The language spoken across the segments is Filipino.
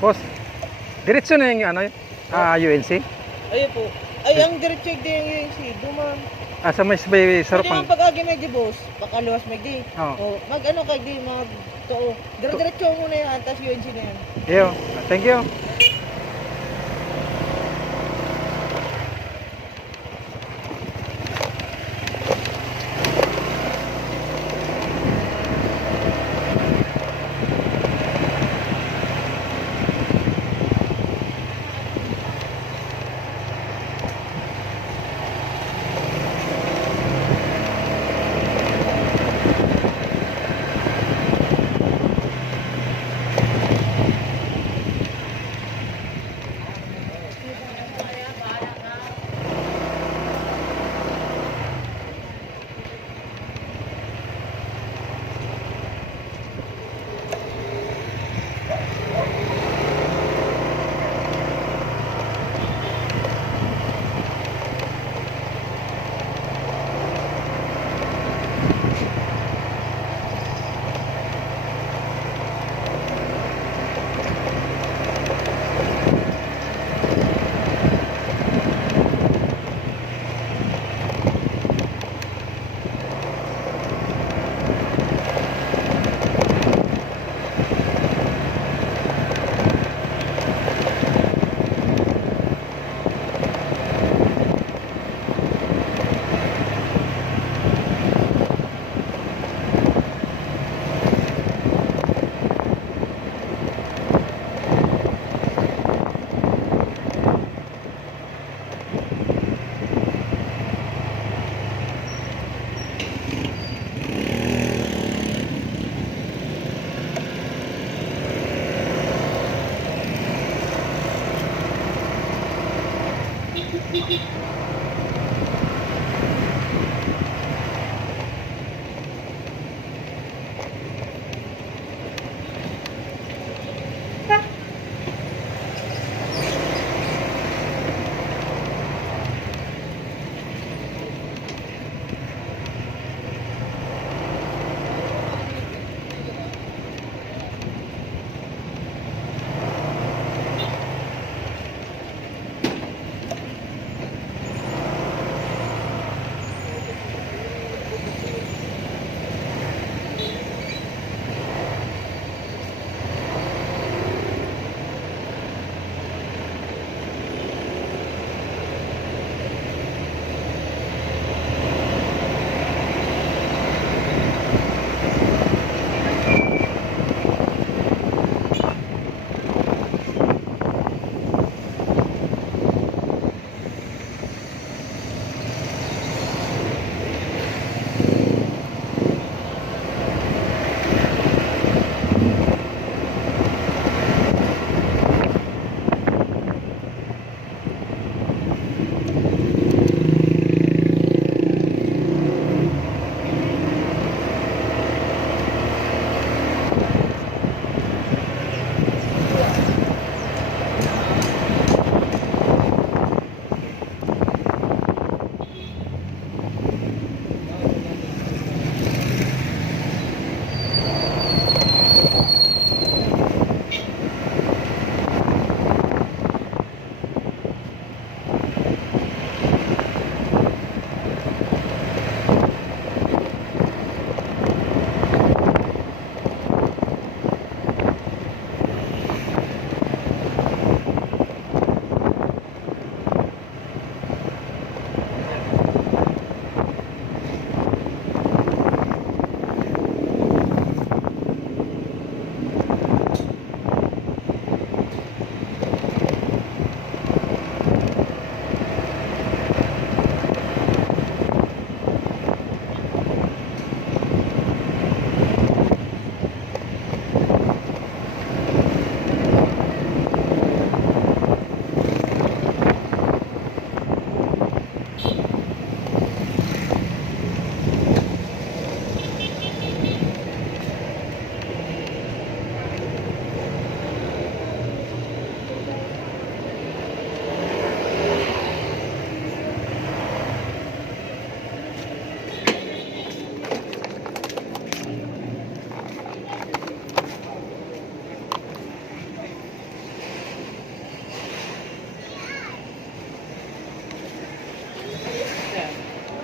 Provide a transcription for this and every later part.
Boss, diretso na yung ano, UNC? Ayun po. Ay, ang direct check din yung UNC. Duman. Sa may sabay Pwede sarapang. man pag-agi may di boss. Pakaluwas may di. Oo. O, mag-ano kay di, to. Diretso muna yan, tapos UNC na yan. Iyo, thank you.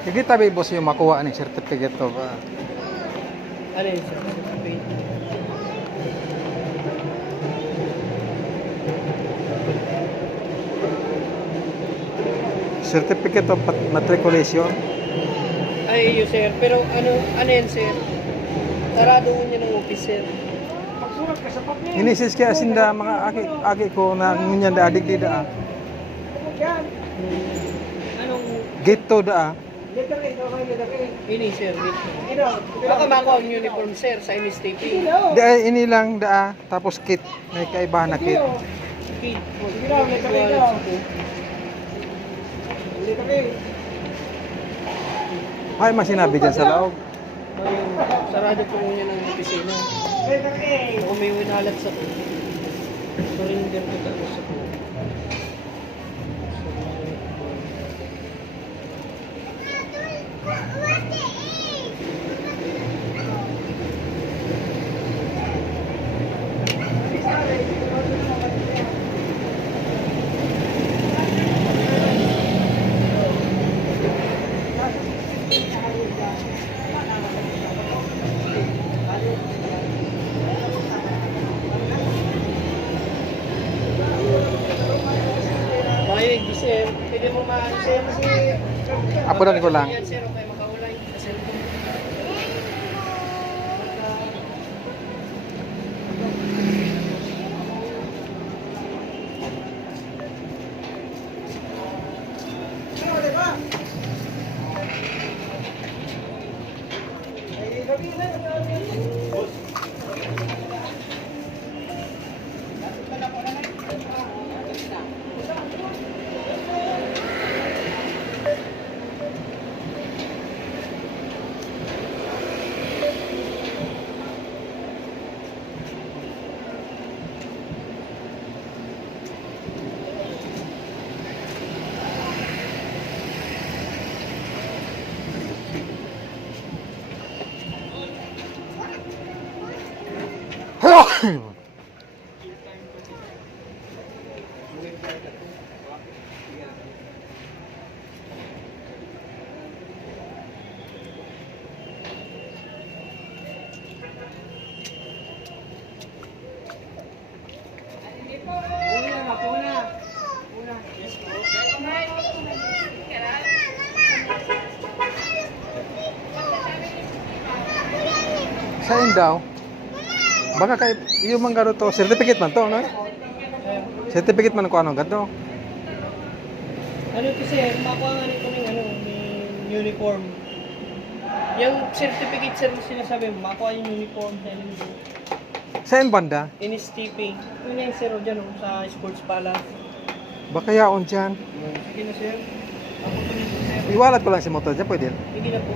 Hindi tabi boss yung makuha ng certificate of Ano yun, sir? Certificate. certificate of matriculation. Ay, yun, sir. Pero ano yan, sir? Sarado niya ng office, sir. Inisis kaya sinda mga agi ko na ngunyan da adik di da. Anong Gate to da. ini, sir? Baka makuha ang uniform, sir, sa MSTP. Di ay ini lang da tapos kit may kaibahan na kit. Kid. Wallet po. Ay masinabi dyan sa loob. Ayun, sarado po niya ng opisina. Kung may winalat sa po. Surrender ko tapos sa po. Ayun, di sir. Pwede mo ma-share mo si... Apunan ko lang. Yan, sir, o kayo makaulay. Sa cellphone. Saan daw? Baka kay yung mga to certificate man to, no? Certificate man ko ano gato. Ano to, sir? Makuha nga nito ng ng uniform. Yung certificate, sir, sinasabi mo, makuha yung uniform sa LMD. Saan banda? NSTP. Yun yung sir, dyan, sa Sports Palace. Baka yaon dyan. Sige na, sir. Ako to nito, sir. Iwalat ko lang si motor dyan, pwede. Sige na po.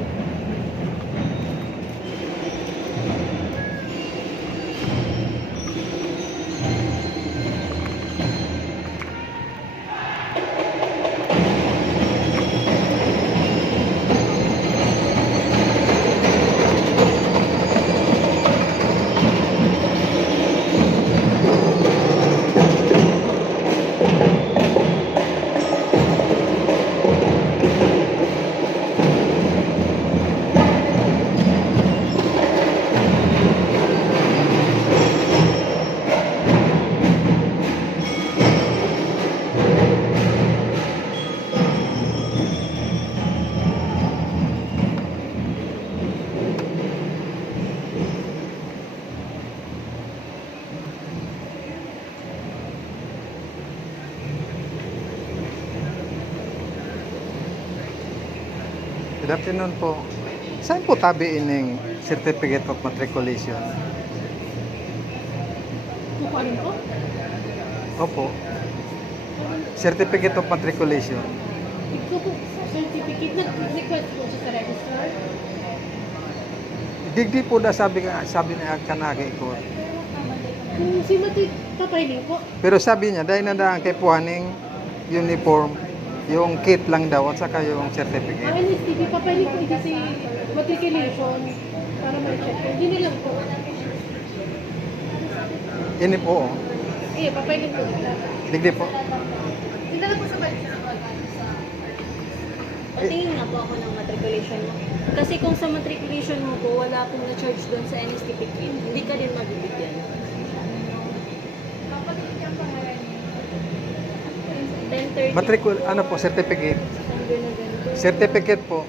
Good afternoon po. Saan po tabi ining certificate of matriculation? Kukuhanin ko? Opo. Certificate of matriculation. Ito po, certificate na request po siya sa registrar. Digdi po da sabi na kanagi ko. Kung si Mati papahiling po, Pero sabi niya dahil na daan kay puhaning uniform, yung kit lang daw at saka yung certificate. NSTP papahiling po ito si matriculation para ma-check. Hindi na lang po. Ini po. Oh. Eh, papahiling po nila. Digdi po. Hindi na lang po sa balik sa Patingin nga po ako ng matriculation mo. Kasi kung sa matriculation mo po, wala akong na-charge doon sa NSTP PIN, hindi ka din mabibigyan. Kapatid yung pangalan niya. 10:30 Matricul, po. ano po, certificate. Ang ganun-ganun. Certificate po.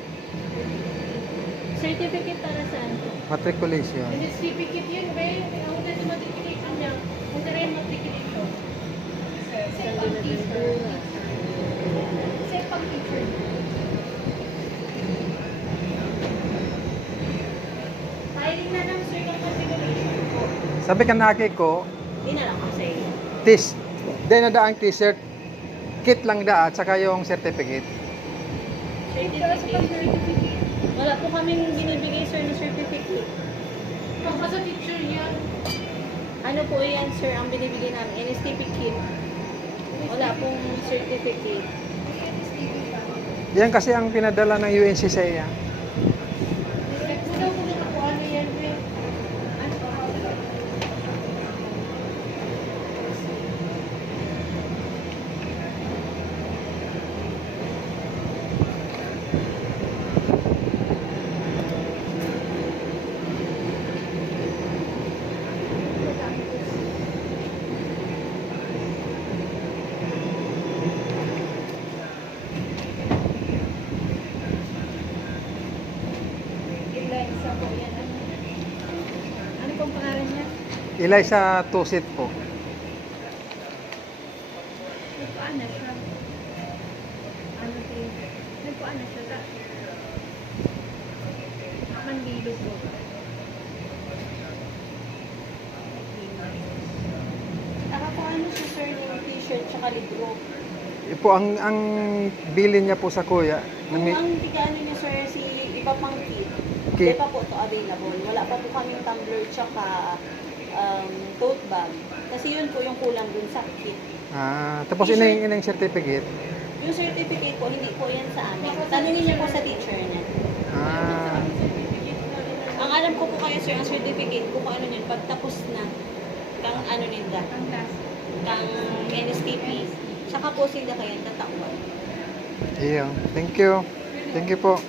Certificate para saan po? Matriculation. And it's certificate yun, be. Ang una yung matriculation niya. Ang una yung matriculation. Sa pang-teacher. Sa pang-teacher. Filing na ng sir ng matriculation po. Sabi ka naki ko, Hindi na lang ko sa iyo. dahil na daang t-shirt, kit lang da at saka yung certificate. Certificate. Wala po kaming binibigay sir na certificate. Kung sa teacher yan. Ano po yan sir ang binibigay namin? NSTP kit. Wala pong certificate. Yan kasi ang pinadala ng UNC sa iya. Kung daw kung ano yan, be. Eliza po yan. Ano pong pangalan niya? Eliza Tusit po. Nagpaana siya. Ano siya? Nagpaana siya sa Mandilo po. Nakakuha ano siya sir ng t-shirt tsaka libro. Po ang bilin niya po sa kuya. Kung ang tigano niya sir si iba pang kit, Kit. hindi pa po to available. Wala pa po kaming tumbler tsaka tote bag. Kasi yun po yung kulang dun sa kit. Tapos inang certificate. Yung certificate po, hindi po yan sa amin. Tanungin niyo po sa teacher niya. Ang alam ko po kaya sir, ang certificate kung ano yun, pag tapos na, kang ano ninda, Ang class. kang NSTP, tsaka po sila kaya tatauan. Iyo. Thank you. Thank you po.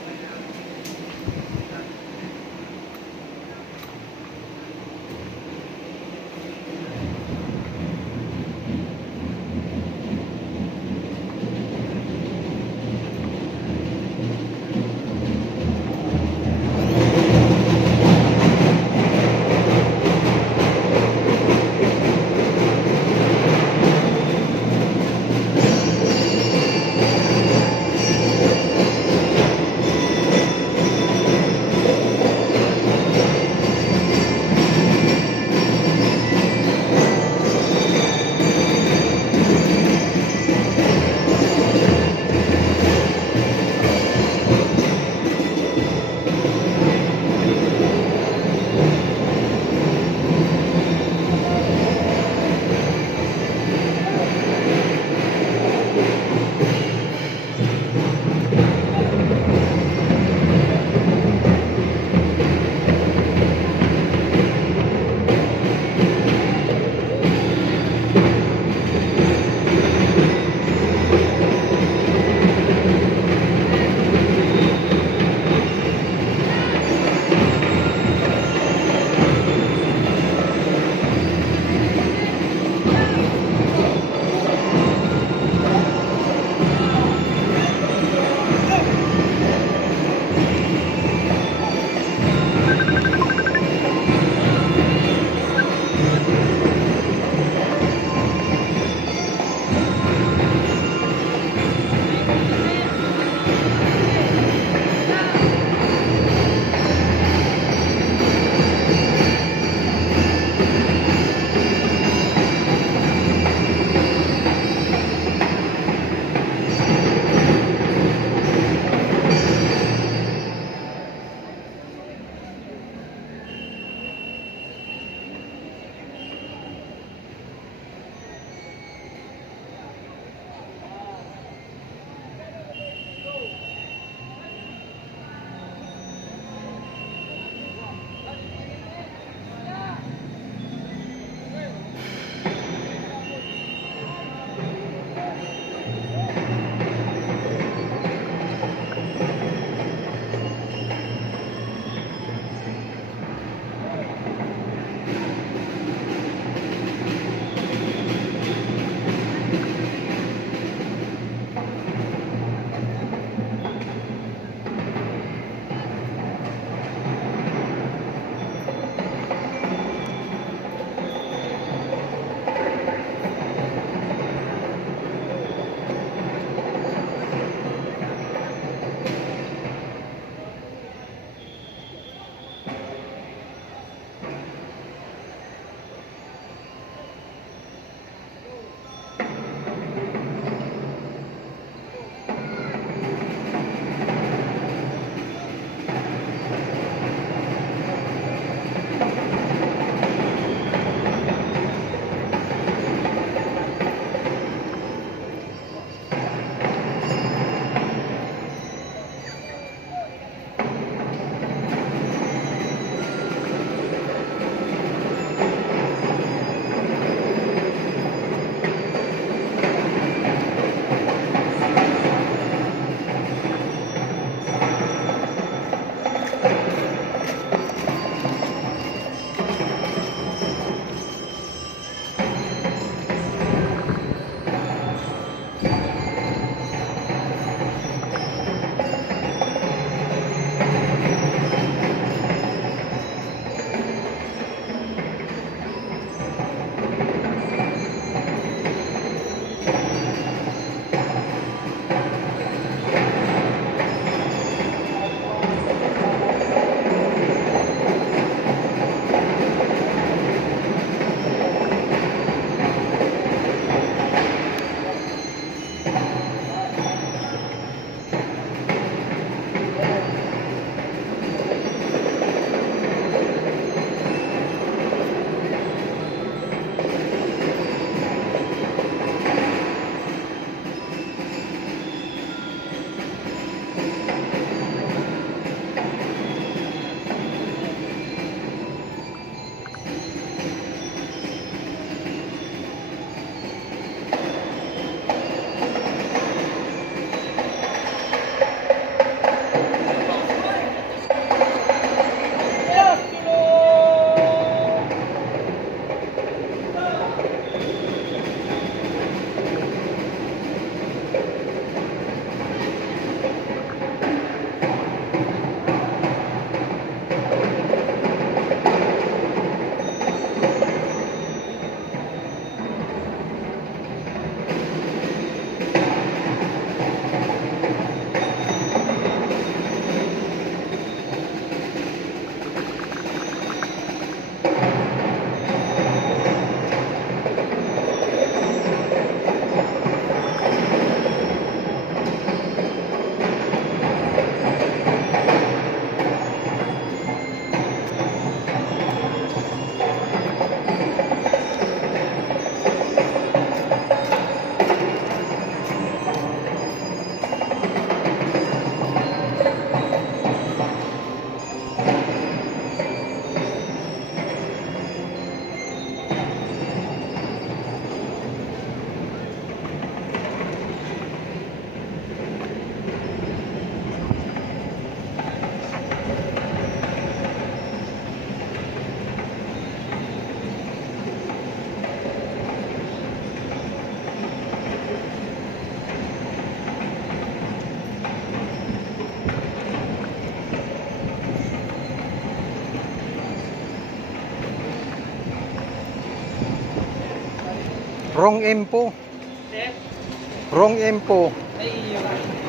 Wrong info. Sir, Wrong info. ay, yun.